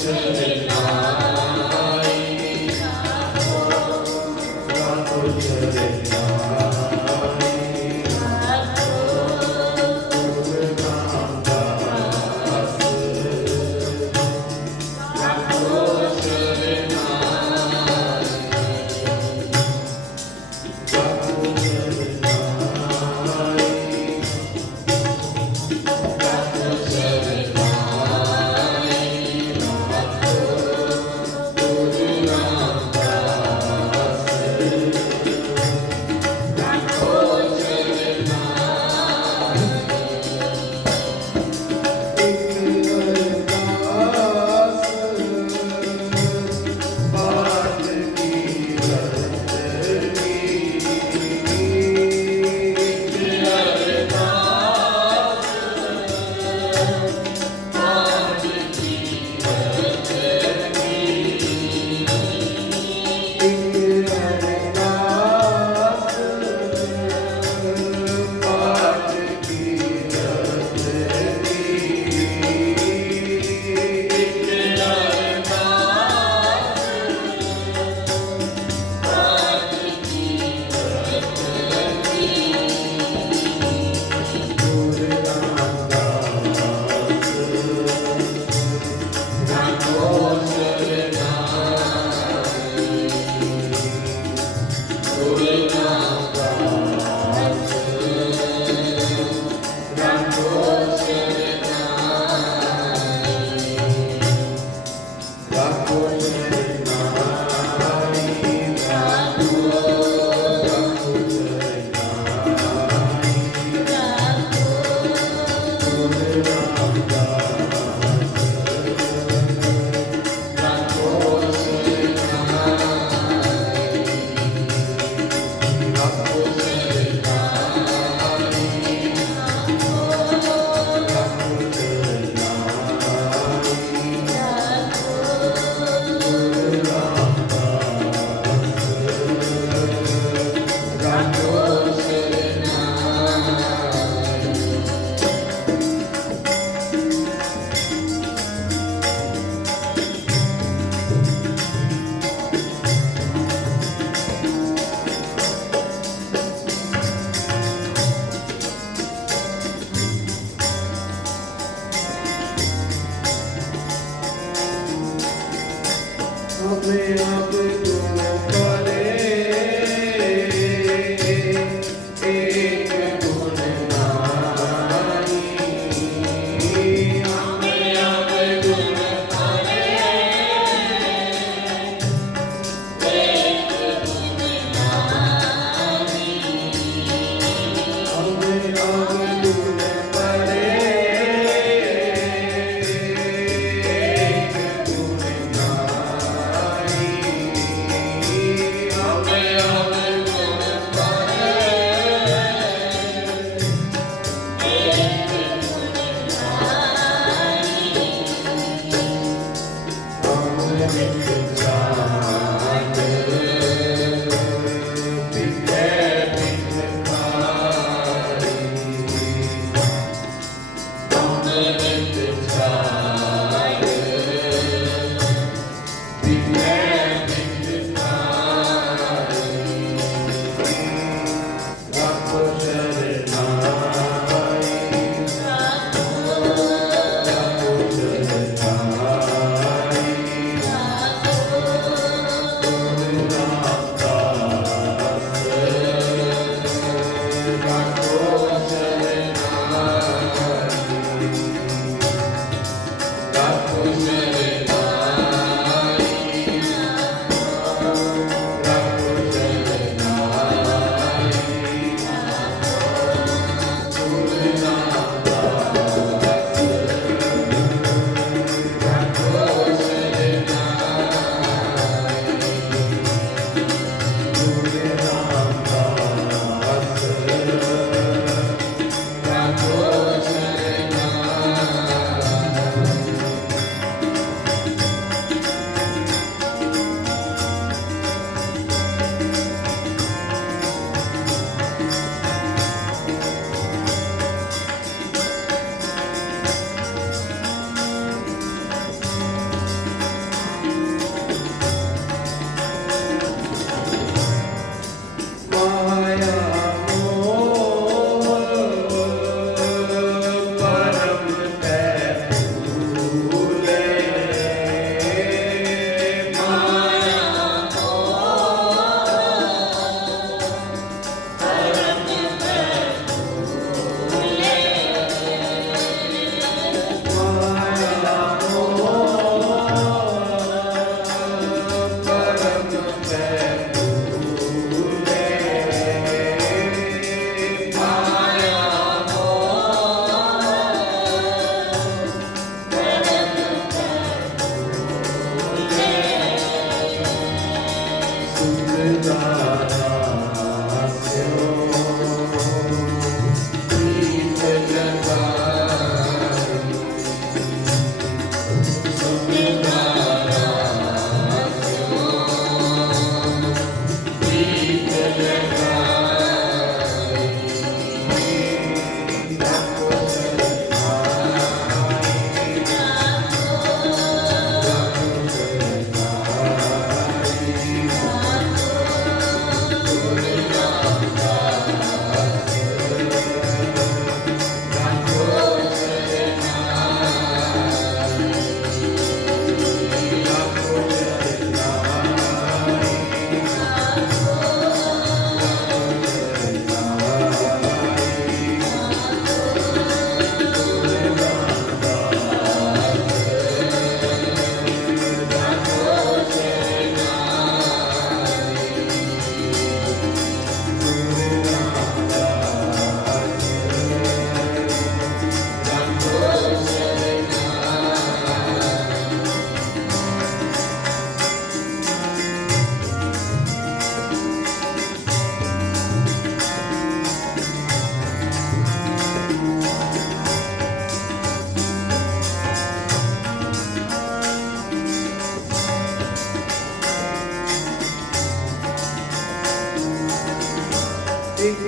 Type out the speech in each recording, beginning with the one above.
que você não tem.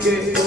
que